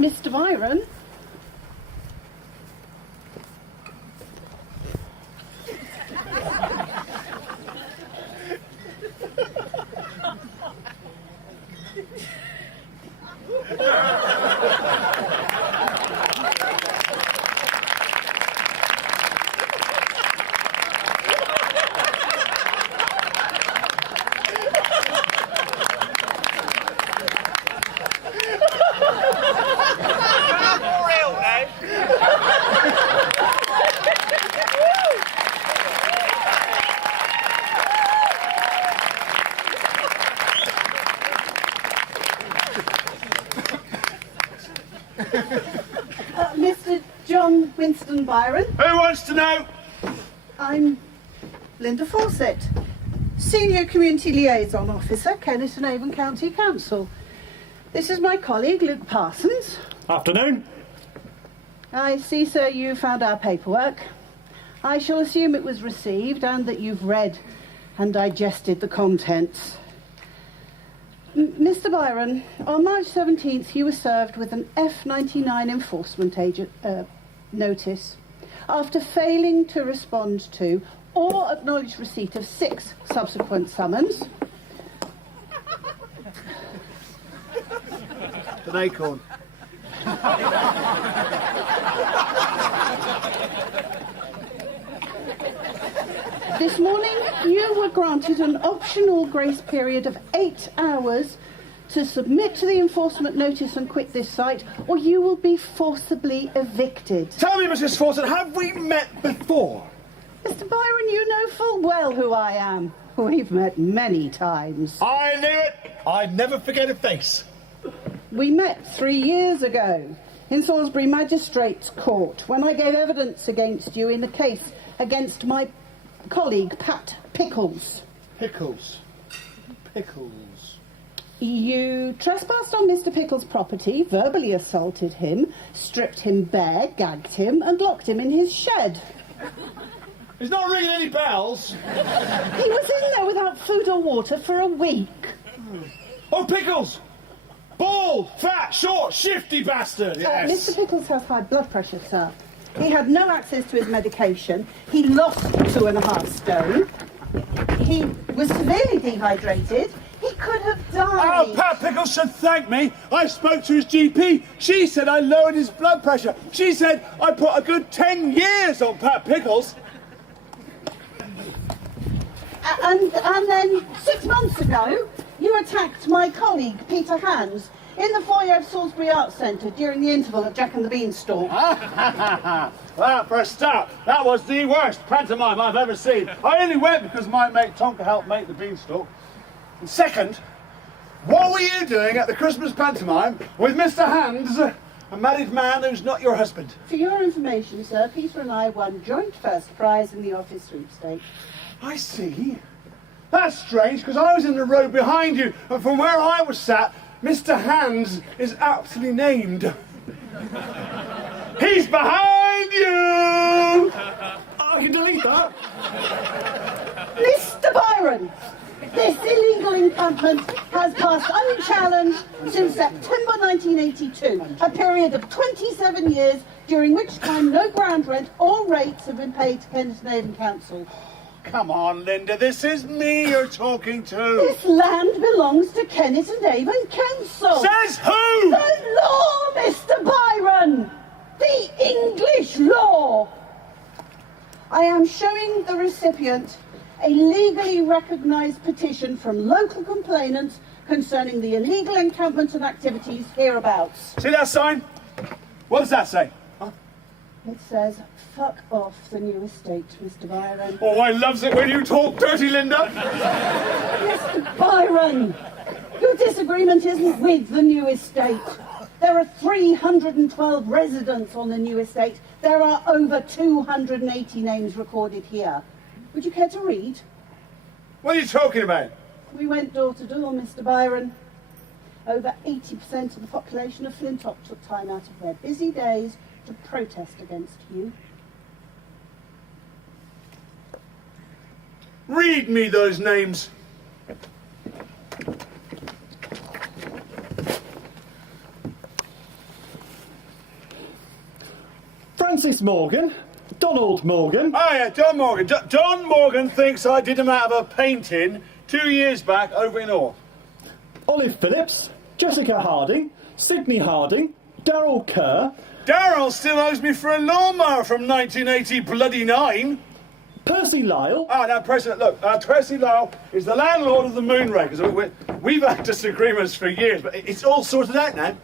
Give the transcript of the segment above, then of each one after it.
Mr. Byron? Mr. John Winston Byron. Who wants to know? I'm Linda Fawcett, Senior Community Liaison Officer, Kennet and Avon County Council. This is my colleague, Luke Parsons. Afternoon. I see, sir, you found our paperwork. I shall assume it was received and that you've read and digested the contents. Mr. Byron, on March 17th you were served with an F99 enforcement agent notice after failing to respond to or acknowledge receipt of 6 subsequent summons. An acorn. This morning, you were granted an optional grace period of 8 hours to submit to the enforcement notice and quit this site, or you will be forcibly evicted. Tell me, Mrs. Fawcett, have we met before? Mr. Byron, you know full well who I am. We've met many times. I knew it! I'd never forget a face. We met 3 years ago in Salisbury Magistrates Court when I gave evidence against you in the case against my colleague, Pat Pickles. Pickles. You trespassed on Mr. Pickles' property, verbally assaulted him, stripped him bare, gagged him, and locked him in his shed. He's not ringing any bells. He was in there without food or water for a week. Oh, Pickles! Bald, fat, short, shifty bastard, yes. Mr. Pickles has high blood pressure, sir. He had no access to his medication. He lost 2.5 stone. He was severely dehydrated. He could have died. Oh, Pat Pickles should thank me. I spoke to his GP. She said I lowered his blood pressure. She said I put a good 10 years on Pat Pickles. And then 6 months ago, you attacked my colleague, Peter Hans, in the foyer of Salisbury Arts Centre during the interval of Jack and the Beanstalk. Well, for a start, that was the worst pantomime I've ever seen. I only went because my mate Tonka helped make the Beanstalk. And second, what were you doing at the Christmas pantomime with Mr. Hans, a married man who's not your husband? For your information, sir, Peter and I won joint first prize in the office sweepstake. I see. That's strange, because I was in the row behind you, and from where I was sat, Mr. Hans is aptly named. He's behind you! I can delete that. Mr. Byron, this illegal encampment has passed unchallenged since September 1982, a period of 27 years, during which time no ground rent or rates have been paid to Kennet and Avon Council. Come on, Linda, this is me you're talking to. This land belongs to Kennet and Avon Council. Says who? The law, Mr. Byron! The English law! I am showing the recipient a legally recognised petition from local complainants concerning the illegal encampment and activities hereabouts. See that sign? What does that say? Huh? It says, fuck off the new estate, Mr. Byron. Oh, I loves it when you talk dirty, Linda. Mr. Byron, your disagreement isn't with the new estate. There are 312 residents on the new estate. There are over 280 names recorded here. Would you care to read? What are you talking about? We went door to door, Mr. Byron. Over 80% of the population of Flintock took time out of their busy days to protest against you. Read me those names. Francis Morgan, Donald Morgan, Oh yeah, John Morgan. John Morgan thinks I did him out of a painting 2 years back over in Orr. Olive Phillips, Jessica Harding, Sydney Harding, Darryl Kerr, Darryl still owes me for a lawnmower from 1980 bloody 9. Percy Lyle, Oh, now, President, look, Percy Lyle is the landlord of the Moonrakers. We've had disagreements for years, but it's all sorted out now.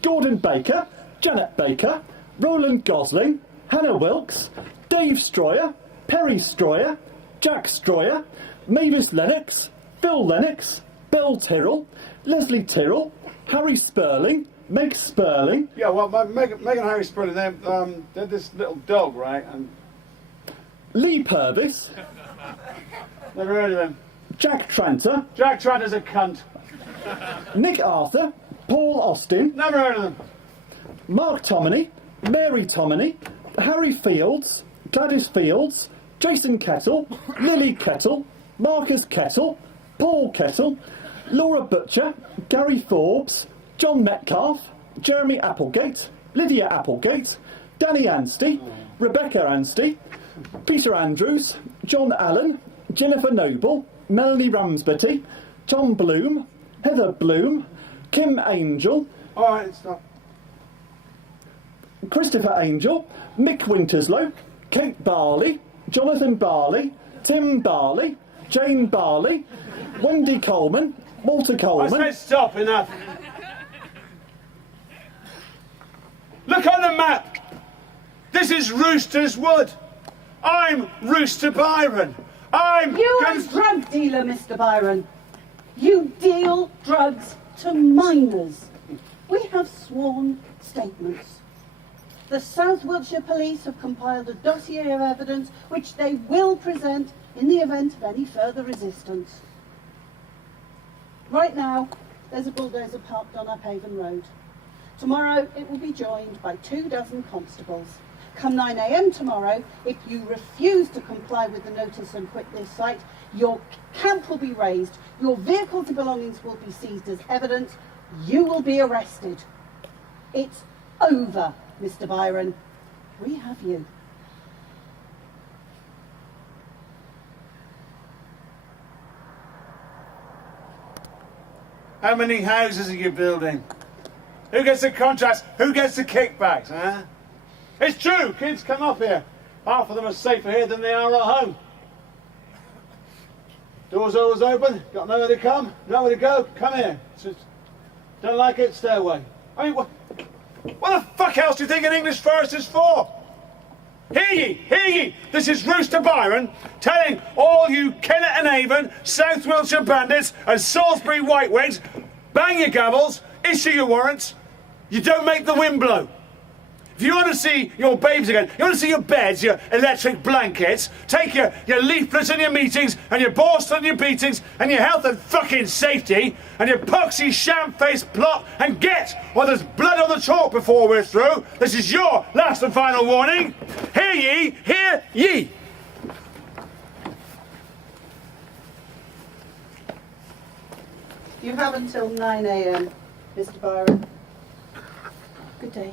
Gordon Baker, Janet Baker, Roland Gosling, Hannah Wilkes, Dave Stroyer, Perry Stroyer, Jack Stroyer, Mavis Lennox, Phil Lennox, Belle Tyrrell, Leslie Tyrrell, Harry Sperling, Meg Sperling, Yeah, well, Meg and Harry Sperling, they're this little dog, right? And Lee Purvis, never heard of him. Jack Tranter, Jack Tranter's a cunt. Nick Arthur, Paul Austin, Never heard of them. Mark Tominey, Mary Tominey, Harry Fields, Gladys Fields, Jason Kettle, Lily Kettle, Marcus Kettle, Paul Kettle, Laura Butcher, Gary Forbes, John Metcalf, Jeremy Applegate, Lydia Applegate, Danny Anstey, Rebecca Anstey, Peter Andrews, John Allen, Jennifer Noble, Melanie Ramsbotty, Tom Bloom, Heather Bloom, Kim Angel, All right, stop. Christopher Angel, Mick Winterslow, Kate Barley, Jonathan Barley, Tim Barley, Jane Barley, Wendy Coleman, Walter I Coleman, said stop, enough. Look on the map. This is Rooster's Wood. I'm Rooster Byron. You are a drug dealer, Mr. Byron. You deal drugs to minors. We have sworn statements. The South Wiltshire Police have compiled a dossier of evidence which they will present in the event of any further resistance. Right now, there's a bulldozer parked on Uphaven Road. Tomorrow, it will be joined by 24 constables. Come 9 a.m. tomorrow, if you refuse to comply with the notice and quit this site, your camp will be raised, your vehicles and belongings will be seized as evidence, you will be arrested. It's over, Mr. Byron. We have you. How many houses are you building? Who gets the contracts? Who gets the kickbacks, huh? It's true, kids come up here. Half of them are safer here than they are at home. Doors always open, got nowhere to come, nowhere to go, come here. Just don't like it, stay away. I mean, what the fuck else do you think an English forest is for? Hear ye, this is Rooster Byron telling all you Kennet and Avon, South Wiltshire bandits and Salisbury whitewigs, bang your gavels, issue your warrants, you don't make the wind blow. If you want to see your babes again, you want to see your beds, your electric blankets, take your leaflets and your meetings, and your Boston and your beatings, and your health and fucking safety, and your poxy sham-faced plot, and get, or there's blood on the chalk before we're through. This is your last and final warning. Hear ye, hear ye. You have until 9 a.m., Mr. Byron. Good day.